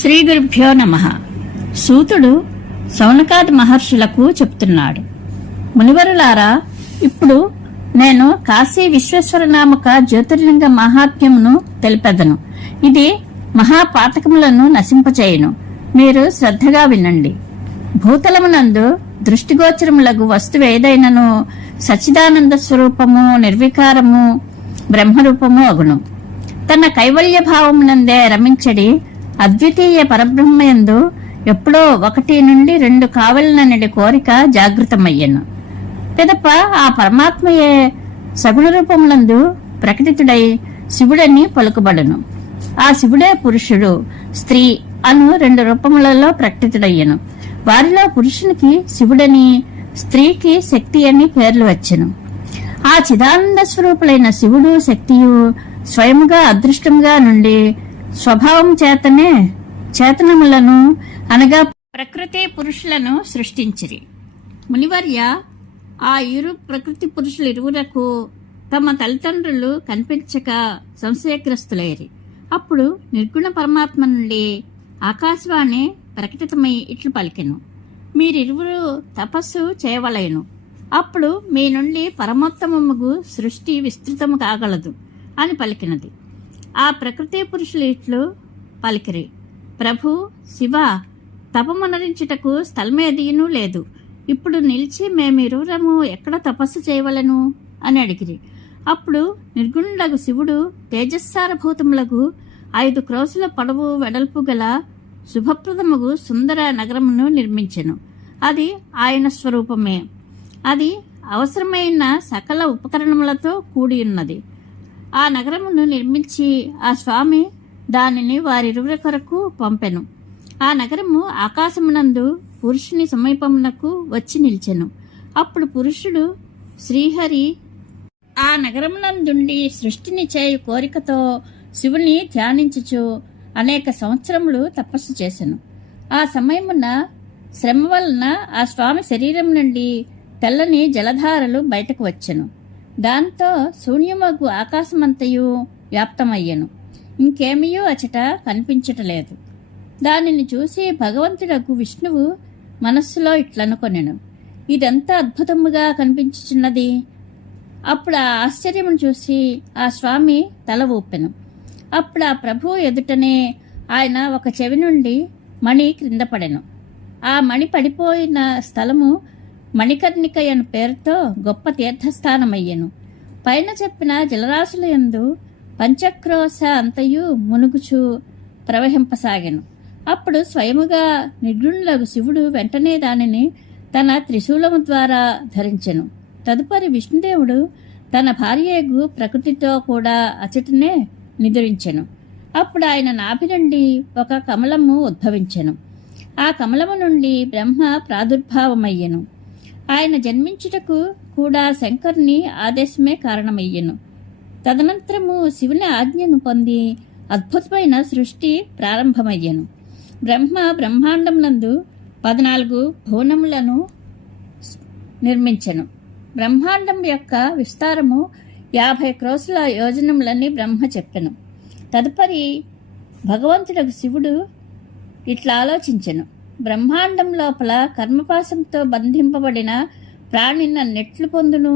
శ్రీ గురుభ్యో నమ. సూతుడు సౌనకాది మహర్షులకు చెప్తున్నాడు. మునివరులారా ఇప్పుడు నేను కాశీ విశ్వేశ్వర నామక జ్యోతిర్లింగ మహాత్మ్యమును తెలిపెదను. ఇది మహాపాతకములను నశింపచేయును. మీరు శ్రద్ధగా వినండి. భూతలమునందు దృష్టిగోచరములకు వస్తువు ఏదైనను సచిదానంద స్వరూపము నిర్వికారము బ్రహ్మరూపము అగును. తన కైవల్య భావమునందే రమించడి అద్వితీయ పరబ్రహ్మయందు ఎప్పుడో ఒకటి నుండి రెండు కావలనని కోరిక జాగృతమయ్యను. పిదప ఆ పరమాత్మయే సగుణ రూపములందు ప్రకటితుడై శివుడని పలుకుబడును. ఆ శివుడే పురుషుడు స్త్రీ అను రెండు రూపములలో ప్రకటితుడయ్యను. వారిలో పురుషునికి శివుడని స్త్రీకి శక్తి అని పేర్లు వచ్చెను. ఆ చిదానంద స్వరూపులైన శివుడు శక్తియు స్వయముగా అదృష్టంగా నుండి స్వభావం చేతనే చేతనములను అనగా ప్రకృతి పురుషులను సృష్టించిరి. మునివర్య ఆ ఇరు ప్రకృతి పురుషులు ఇరువురకు తమ తల్లిదండ్రులు కనిపించక సంశయగ్రస్తులైరి. అప్పుడు నిర్గుణ పరమాత్మ నుండి ఆకాశవాణి ప్రకటితమై ఇట్లు పలికెను. మీరిరువురు తపస్సు చేయవలయను అప్పుడు మీ నుండి పరమోత్తమముగు సృష్టి విస్తృతము కాగలదు అని పలికినది. ఆ ప్రకృతి పురుషులు ఇట్లు పలికిరి. ప్రభు శివ తపమునరించుటకు స్థలమేదీనూ లేదు. ఇప్పుడు నిలిచి మేమిరువురము ఎక్కడ తపస్సు చేయవలను? అని అడిగిరి. అప్పుడు నిర్గుణులకు శివుడు తేజస్సారభూతములకు ఐదు క్రోసుల పొడవు వెడల్పు గల శుభప్రదముగు సుందర నగరమును నిర్మించెను. అది ఆయన స్వరూపమే. అది అవసరమైన సకల ఉపకరణములతో కూడి ఉన్నది ఆ నగరమును నిర్మించి ఆ స్వామి దానిని వారిరువురి కొరకు పంపెను. ఆ నగరము ఆకాశమునందు పురుషుని సమీపమునకు వచ్చి నిలిచెను. అప్పుడు పురుషుడు శ్రీహరి ఆ నగరమునందుండి సృష్టిని చేయు కోరికతో శివుని ధ్యానించుచు అనేక సంవత్సరములు తపస్సు చేశాను ఆ సమయమున శ్రమ వలన ఆ స్వామి శరీరం నుండి తెల్లని జలధారలు బయటకు వచ్చెను. దాంతో శూన్యమగు ఆకాశమంతయు వ్యాప్తమయ్యను. ఇంకేమీయూ అచట కనిపించటలేదు. దానిని చూసి భగవంతుడకు విష్ణువు మనస్సులో ఇట్లనుకొనెను. ఇదంతా అద్భుతముగా కనిపించుచున్నది. అప్పుడు ఆ ఆశ్చర్యమును చూసి ఆ స్వామి తల ఊపెను. అప్పుడు ఆ ప్రభు ఎదుటనే ఆయన ఒక చెవి నుండి మణి క్రింద పడెను. ఆ మణి పడిపోయిన స్థలము మణికర్ణిక అను పేరుతో గొప్ప తీర్థస్థానమయ్యెను. పైన చెప్పిన జలరాశుల యందు పంచక్రోశ అంతయు మునుగుచు ప్రవహింపసాగెను. అప్పుడు స్వయముగా నిడ్రుణులకు శివుడు వెంటనే దానిని తన త్రిశూలము ద్వారా ధరించెను. తదుపరి విష్ణుదేవుడు తన భార్యకు ప్రకృతితో కూడా అచటనే నిద్రించెను. అప్పుడు ఆయన నాభి నుండి ఒక కమలము ఉద్భవించెను. ఆ కమలము నుండి బ్రహ్మ ప్రాదుర్భావమయ్యెను. ఆయన జన్మించుటకు కూడా శంకరుని ఆదేశమే కారణమయ్యెను. తదనంతరము శివుని ఆజ్ఞను పొంది అద్భుతమైన సృష్టి ప్రారంభమయ్యెను. బ్రహ్మ బ్రహ్మాండమునందు పద్నాలుగు భువనములను నిర్మించెను. బ్రహ్మాండం యొక్క విస్తారము యాభై క్రోసుల యోజనములని బ్రహ్మ చెప్పెను. తదుపరి భగవంతుడకు శివుడు ఇట్లా ఆలోచించెను. బ్రహ్మాండం లోపల కర్మపాశంతో బంధింపబడిన ప్రాణి నన్నెట్లు పొందును.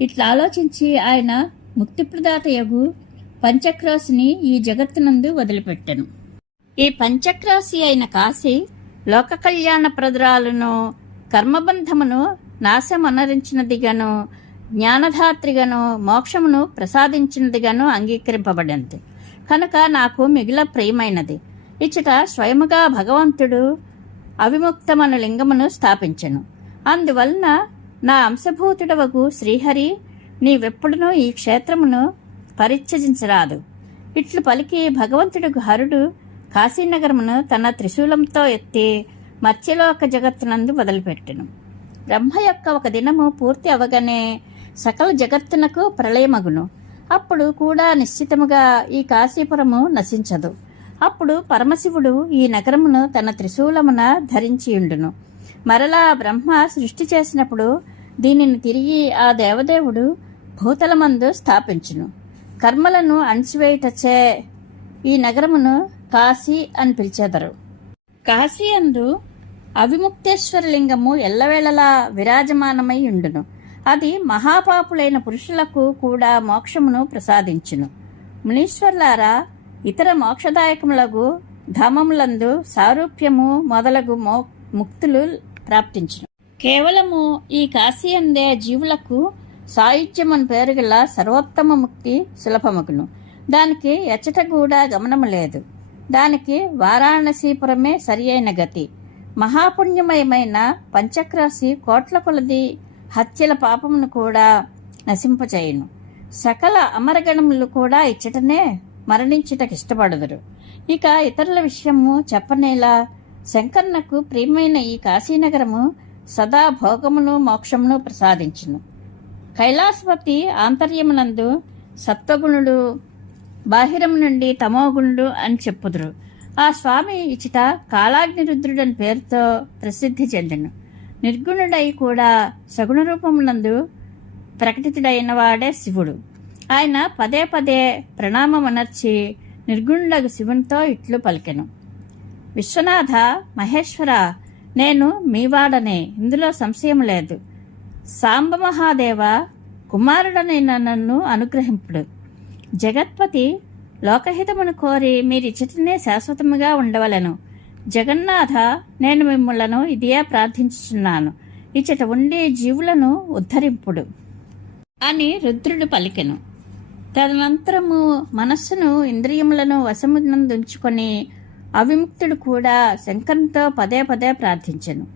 ఇట్లా ఆలోచించి ఆయన ముక్తిప్రదాతయగు పంచక్రాసిని ఈ జగత్తునందు వదిలిపెట్టెను. ఈ పంచక్రాసి అయిన కాశీ లోక కళ్యాణ ప్రదురాలను కర్మబంధమును నాశమనరించినదిగాను జ్ఞానధాత్రిగాను మోక్షమును ప్రసాదించినదిగాను అంగీకరింపబడింది. కనుక నాకు మిగిల ప్రియమైనది ఇచ్చట స్వయముగా భగవంతుడు అవిముక్తమను లింగమును స్థాపించెను. అందువలన నా అంశభూతుడవకు శ్రీహరి నీవెప్పుడునూ ఈ క్షేత్రమును పరిత్యజించరాదు. ఇట్లు పలికి భగవంతుడు హరుడు కాశీనగరమును తన త్రిశూలంతో ఎత్తి మత్స్యలోక జగత్తునందు వదిలిపెట్టెను. బ్రహ్మ యొక్క ఒక దినము పూర్తి అవగానే సకల జగత్తునకు ప్రళయమగును. అప్పుడు కూడా నిశ్చితముగా ఈ కాశీపురము నశించదు. అప్పుడు పరమశివుడు ఈ నగరమును తన త్రిశూలమున ధరించియుండును మరలా బ్రహ్మ సృష్టి చేసినప్పుడు దీనిని తిరిగి ఆ దేవదేవుడు భూతలమందు స్థాపించును. కర్మలను అణిచివేయుటచే ఈ నగరమును కాశీ అని పిలిచెదరు. కాశీ అందు అవిముక్తేశ్వరలింగము ఎల్లవేళలా విరాజమానమై ఉండును. అది మహాపాపులైన పురుషులకు కూడా మోక్షమును ప్రసాదించును. మునీశ్వర్లారా ఇతర మోక్షదాయకములకు ధామములందు సారూప్యము మొదలగు మో ముక్తులు ప్రాప్తించను. కేవలము ఈ కాశీ అందే జీవులకు సాయుధ్యమని పేరు గల సర్వోత్తమ ముక్తి సులభమగును. దానికి ఎచ్చట కూడా గమనము లేదు. దానికి వారాణసీపురమే సరి అయిన గతి. మహాపుణ్యమయమైన పంచక్రాశి కోట్ల కొలది హత్యల పాపమును కూడా నశింపచేయును. సకల అమరగణములు కూడా ఇచ్చటనే మరణించుటకు ఇష్టపడదురు. ఇక ఇతరుల విషయము చెప్పనేలా శంకర్నకు ప్రియమైన ఈ కాశీనగరము సదా భోగమును మోక్షమును ప్రసాదించును. కైలాసపతి ఆంతర్యమునందు సత్వగుణుడు బాహిరము నుండి తమోగుణుడు అని చెప్పుదురు. ఆ స్వామి ఇచ్చట కాళాగ్నిరుద్రుడని పేరుతో ప్రసిద్ధి చెందిను. నిర్గుణుడై కూడా సగుణ రూపమునందు ప్రకటితుడైన వాడే శివుడు. ఆయన పదే పదే ప్రణామమనర్చి నిర్గుణుడగు శివునితో ఇట్లు పలికెను. విశ్వనాథ మహేశ్వర నేను మీవాడనే ఇందులో సంశయం లేదు. సాంబ మహాదేవ కుమారుడనే నన్ను అనుగ్రహింపుడు. జగత్పతి లోకహితమును కోరి మీరిచ్చటనే శాశ్వతముగా ఉండవలను. జగన్నాథ నేను మిమ్మలను ఇదే ప్రార్థించుచున్నాను. ఇచ్చట ఉండే జీవులను ఉద్ధరింపుడు అని రుద్రుడు పలికెను. తదనంతరము మనస్సును ఇంద్రియములను వశమునందుంచుకొని అవిముక్తుడు కూడా శంకరంతో పదే పదే ప్రార్థించెను.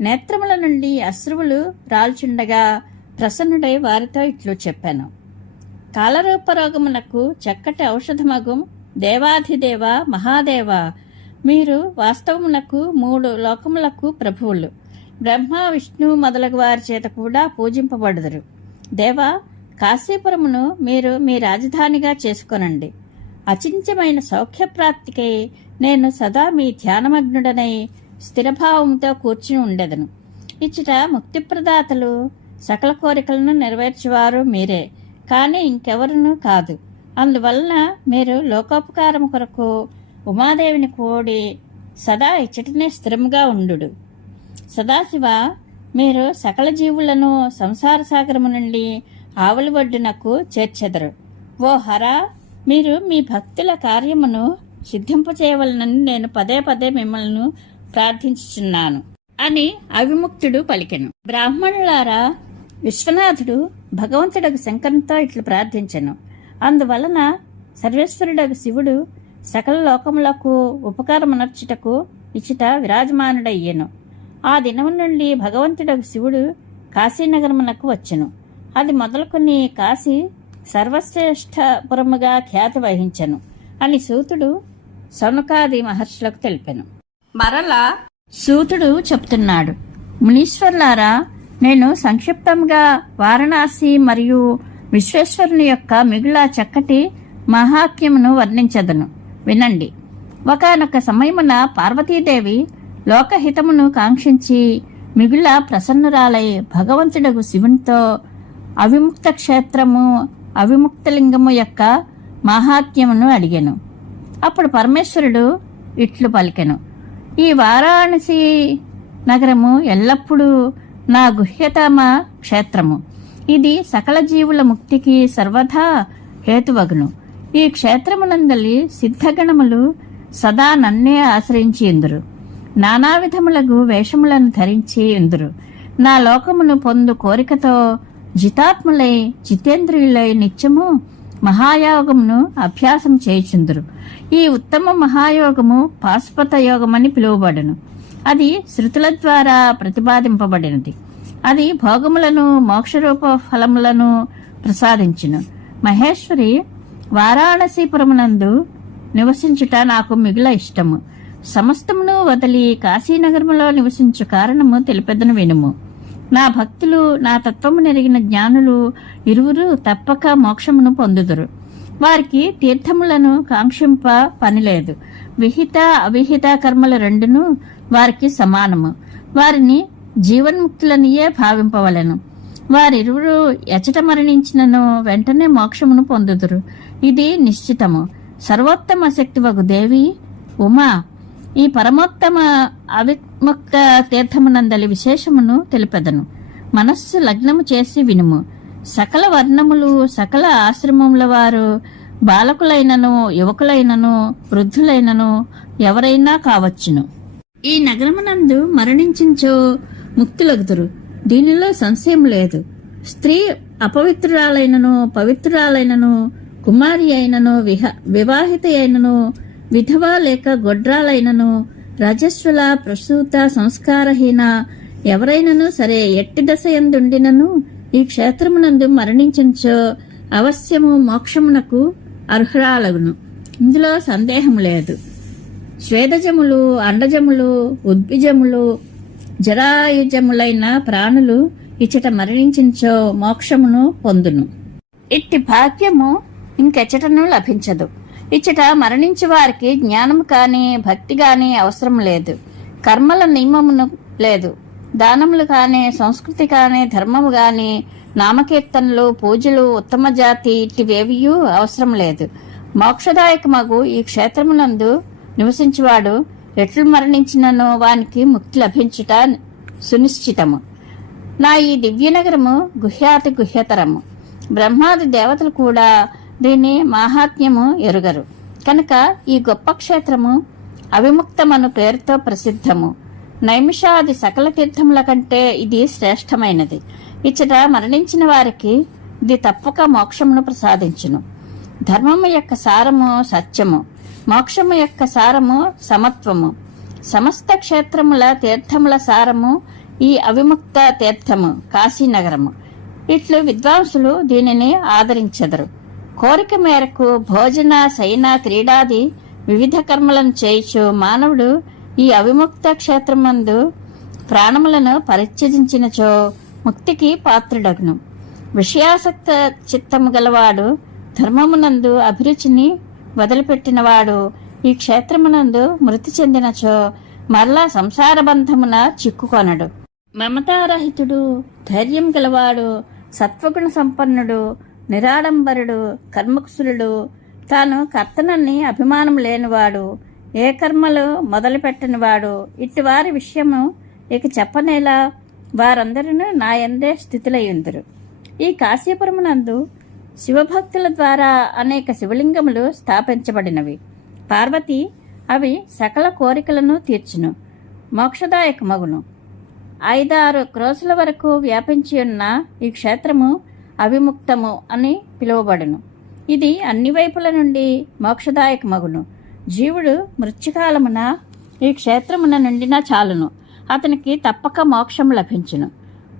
నేత్రముల నుండి అశ్రువులు రాల్చుండగా ప్రసన్నుడై వారితో ఇట్లు చెప్పాను. కాలరూపరోగమునకు చక్కటి ఔషధమగుం దేవాధిదేవ మహాదేవ మీరు వాస్తవమునకు మూడు లోకములకు ప్రభువులు. బ్రహ్మ విష్ణు మొదలగు వారి చేత కూడా పూజింపబడుదురు. దేవా కాశీపురమును మీరు మీ రాజధానిగా చేసుకొనండి. అచించమైన సౌఖ్యప్రాప్తికై నేను సదా మీ ధ్యానమగ్నుడనై స్థిరభావంతో కూర్చుని ఉండెదను. ఇచ్చట ముక్తిప్రదాతలు సకల కోరికలను నెరవేర్చేవారు మీరే కానీ ఇంకెవరునూ కాదు. అందువలన మీరు లోకోపకారం కొరకు ఉమాదేవిని కోడి సదా ఇచ్చటనే స్థిరముగా ఉండు సదాశివ మీరు సకల జీవులను సంసార సాగరము నుండి ఆవుల ఒడ్డునకు చేర్చెదరు. ఓ హరా మీరు మీ భక్తుల కార్యమును సిద్ధింపచేయవలనని నేను పదే పదే మిమ్మల్ని ప్రార్థించుచున్నాను అని అవిముక్తుడు పలికెను. బ్రాహ్మణులారా విశ్వనాథుడు భగవంతుడకు శంకరంతో ఇట్లు ప్రార్థించెను. అందువలన సర్వేశ్వరుడకు శివుడు సకల లోకములకు ఉపకారమునర్చుటకు ఇచ్చట విరాజమానుడయ్యెను. ఆ దినం నుండి భగవంతుడకు శివుడు కాశీనగరమునకు వచ్చెను. అది మొదలుకొని కాశీ సర్వశ్రేష్ఠపురముగా ఖ్యాతి వహించెను అని సూతుడు సౌనకాది మహర్షులకు తెలిపెను. మరలా సూతుడు చెప్తున్నాడు మునీశ్వర్లారా నేను సంక్షిప్తంగా వారణాసి మరియు విశ్వేశ్వరుని యొక్క మిగుల చక్కటి మహాత్మ్యమును వర్ణించదను. వినండి. ఒకనొక సమయమున పార్వతీదేవి లోకహితమును కాంక్షించి మిగుల ప్రసన్నురాలై భగవంతుడగు శివునితో అవిముక్త క్షేత్రము అవిముక్తలింగము యొక్క మహాత్మ్యమును అడిగాను. అప్పుడు పరమేశ్వరుడు ఇట్లు పలికెను. ఈ వారాణసి నగరము ఎల్లప్పుడూ నా గుహ్యతమ క్షేత్రము. ఇది సకల జీవుల ముక్తికి సర్వదా హేతువగును. ఈ క్షేత్రమునందలి సిద్ధగణములు సదా నన్నే ఆశ్రయించి ఇందురు నానా విధములకు వేషములను ధరించి ఇందురు నా లోకమును పొందు కోరికతో జితాత్ములై జితేంద్రియులై నిత్యము మహాయోగమును అభ్యాసం చేయుచుందురు. ఈ ఉత్తమ మహాయోగము పాశుపత యోగమని పిలువబడును. అది శృతుల ద్వారా ప్రతిపాదింపబడినది. అది భోగములను మోక్షరూప ఫలములను ప్రసాదించును. మహేశ్వరి వారాణసీపురమునందు నివసించుట నాకు మిగుల ఇష్టము. సమస్తమును వదిలి కాశీనగరములో నివసించు కారణము తెలిపెదను వినుము. నా భక్తులు నా తత్వము నెరిగిన జ్ఞానులు ఇరువురు తప్పక మోక్షమును పొందుదురు. వారికి తీర్థములను కాంక్షింప పనిలేదు విహిత అవిహిత కర్మల రెండును వారికి సమానము. వారిని జీవన్ముక్తులనియే భావింపవలెను. వారిరువురు ఎచట మరణించినను వెంటనే మోక్షమును పొందుదురు. ఇది నిశ్చితము. సర్వోత్తమ శక్తివగు దేవి ఉమా. ఈ పరమోత్తమ అవి ముక్క తీర్థమునందలి విశేషమును తెలిపెదను. మనస్సు లగ్నము చేసి వినుము. సకల వర్ణములు సకల ఆశ్రమముల వారు బాలకులైనను యువకులైనను వృద్ధులైనను ఎవరైనా కావచ్చును. ఈ నగరమునందు మరణించించో ముక్తులగుతురు దీనిలో సంశయం లేదు. స్త్రీ అపవిత్రురాలైనను పవిత్రురాలైనను కుమారి అయినను విహ వివాహిత అయినను విధవ లేక గొడ్రాలైనను రజస్వల ప్రసూత సంస్కారహీన ఎవరైనను సరే ఎట్టి దశ ఎందుండినను ఈ క్షేత్రమునందు మరణించో అవశ్యము మోక్షమునకు అర్హురాలగును. ఇందులో సందేహం లేదు. స్వేదజములు అండజములు ఉద్భిజములు జరాయుజములైన ప్రాణులు ఇచ్చట మరణించో మోక్షమును పొందును. ఇట్టి భాగ్యము ఇంకెచ్చటను లభించదు. ఇచ్చట మరణించే వారికి జ్ఞానం కాని భక్తి కాని అవసరం లేదు. కర్మల నియమమును లేదు. దానములు కాని సంస్కృతి కాని ధర్మము కానీ నామకీర్తనలు పూజలు ఉత్తమ జాతి ఇట్టివేవియూ అవసరం లేదు. మోక్షదాయకమగు ఈ క్షేత్రమునందు నివసించువాడు ఎట్లు మరణించినను వానికి ముక్తి లభించుట సునిశ్చితము. నా ఈ దివ్యనగరము గుహ్యాతి గుహ్యతరము. బ్రహ్మాది దేవతలు కూడా దీని మాహాత్మ్యము ఎరుగరు. కనుక ఈ గొప్ప క్షేత్రము అవిముక్తమను పేరుతో ప్రసిద్ధము. నైమిషాది సకల తీర్థముల కంటే ఇది శ్రేష్టమైనది. ఇచ్చట మరణించిన వారికి ఇది తప్పక మోక్షమును ప్రసాదించును. ధర్మము యొక్క సారము సత్యము. మోక్షము యొక్క సారము సమత్వము. సమస్త క్షేత్రముల తీర్థముల సారము ఈ అవిముక్త తీర్థము కాశీనగరము. ఇట్లు విద్వాంసులు దీనిని ఆదరించెదరు. కోరిక మేరకు భోజన శయన క్రీడాది వివిధ కర్మలను చేయిచు మానవుడు ఈ అవిముక్త క్షేత్రమందు ప్రాణములను పరిత్యజించినచో ముక్తికి పాత్రుడగును. విషయాసక్త చిత్తము గలవాడు ధర్మమునందు అభిరుచిని వదిలిపెట్టినవాడు ఈ క్షేత్రమునందు మృతి చెందినచో మరలా సంసార బంధమున చిక్కుకొనడు. మమతారహితుడు ధైర్యం గలవాడు సత్వగుణ సంపన్నుడు నిరాడంబరుడు కర్మకుశులుడు. తాను కర్తనని అభిమానం లేనివాడు ఏ కర్మలు మొదలుపెట్టనివాడు. ఇట్టివారి విషయము ఇక చెప్పనేలా వారందరూ నా ఎందే స్థితులయ్యుందరు ఈ కాశీపురమునందు శివభక్తుల ద్వారా అనేక శివలింగములు స్థాపించబడినవి. పార్వతి అవి సకల కోరికలను తీర్చును. మోక్షదాయక మగును ఐదారు క్రోసుల వరకు వ్యాపించి ఉన్న ఈ క్షేత్రము అవిముక్తము అని పిలువబడును. ఇది అన్ని వైపుల నుండి మోక్షదాయక మగును జీవుడు మృత్యుకాలమున ఈ క్షేత్రమున నుండినా చాలును. అతనికి తప్పక మోక్షం లభించును.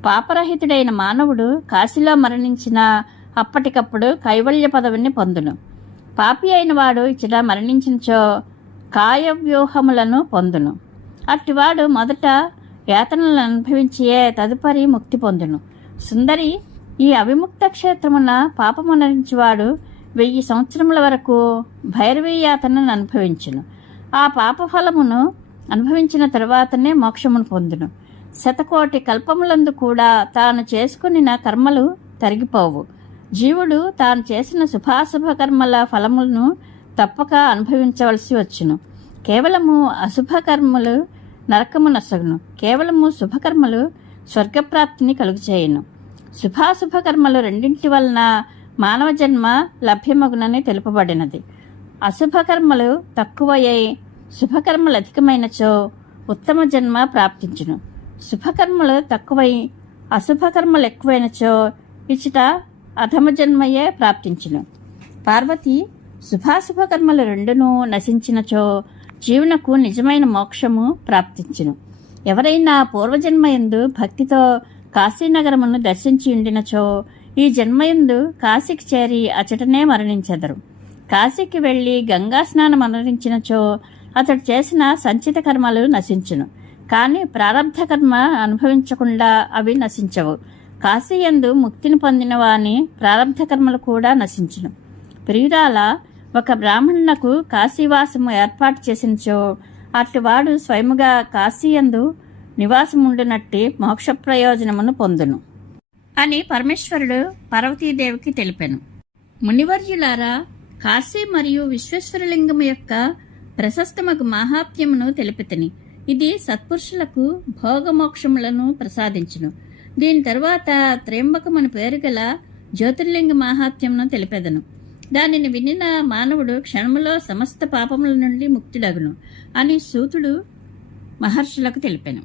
పాపరహితుడైన మానవుడు కాశీలో మరణించిన అప్పటికప్పుడు కైవల్య పదవిని పొందును. పాపి అయిన వాడు ఇచ్చట మరణించినచో కాయవ్యూహములను పొందును. అట్టివాడు మొదట యాతనలను అనుభవించియే తదుపరి ముక్తి పొందును. సుందరి ఈ అవిముక్త క్షేత్రమున పాపమునరించువాడు వెయ్యి సంవత్సరముల వరకు భైరవీ యాతనను అనుభవించును. ఆ పాప ఫలమును అనుభవించిన తరువాతనే మోక్షమును పొందును. శతకోటి కల్పములందు కూడా తాను చేసుకునిన కర్మలు తరిగిపోవు. జీవుడు తాను చేసిన శుభాశుభ కర్మల ఫలములను తప్పక అనుభవించవలసి వచ్చును. కేవలము అశుభ కర్మలు నరకము నసగును కేవలము శుభకర్మలు స్వర్గప్రాప్తిని కలుగచేయును. శుభాశుభ కర్మలు రెండింటి వలన మానవ జన్మ లభ్యమగునని తెలుపబడినది. అశుభకర్మలు కర్మలు శుభకర్మలు అధికమైనచో ఉత్తమ జన్మ ప్రాప్తించును. శుభకర్మలు తక్కువై అశుభకర్మలు ఎక్కువైనచో ఇచ్చట అధమ జన్మయే ప్రాప్తించును. పార్వతి శుభాశుభ కర్మలు రెండును నశించినచో జీవునకు నిజమైన మోక్షము ప్రాప్తించును. ఎవరైనా పూర్వజన్మయందు భక్తితో కాశీనగరమును దర్శించి ఉండినచో ఈ జన్మయందు కాశీకి చేరి అచటనే మరణించెదరు. కాశీకి వెళ్ళి గంగా స్నానం అనురించినచో అతడు చేసిన సంచిత కర్మలు నశించును. కానీ ప్రారంధ కర్మ అనుభవించకుండా అవి నశించవు. కాశీయందు ముక్తిని పొందిన వాని ప్రారంధ కర్మలు కూడా నశించును. ప్రియురాల ఒక బ్రాహ్మణునకు కాశీవాసము ఏర్పాటు చేసినచో అటువాడు స్వయముగా కాశీయందు నివాసముండునట్టి మోక్ష ప్రయోజనమును పొందును. అని పరమేశ్వరుడు పార్వతీదేవికి తెలిపాను. మునివర్యులారా కాశీ మరియు విశ్వేశ్వరలింగము యొక్క ప్రశస్తమగు మహాత్మ్యమును తెలిపితని. ఇది సత్పురుషులకు భోగమోక్షములను ప్రసాదించును. దీని తరువాత త్రయంబకమని పేరు గల జ్యోతిర్లింగ మహాత్మ్యమును తెలిపెదను. దానిని వినిన మానవుడు క్షణములో సమస్త పాపముల నుండి ముక్తుడగును అని సూతుడు మహర్షులకు తెలిపాను.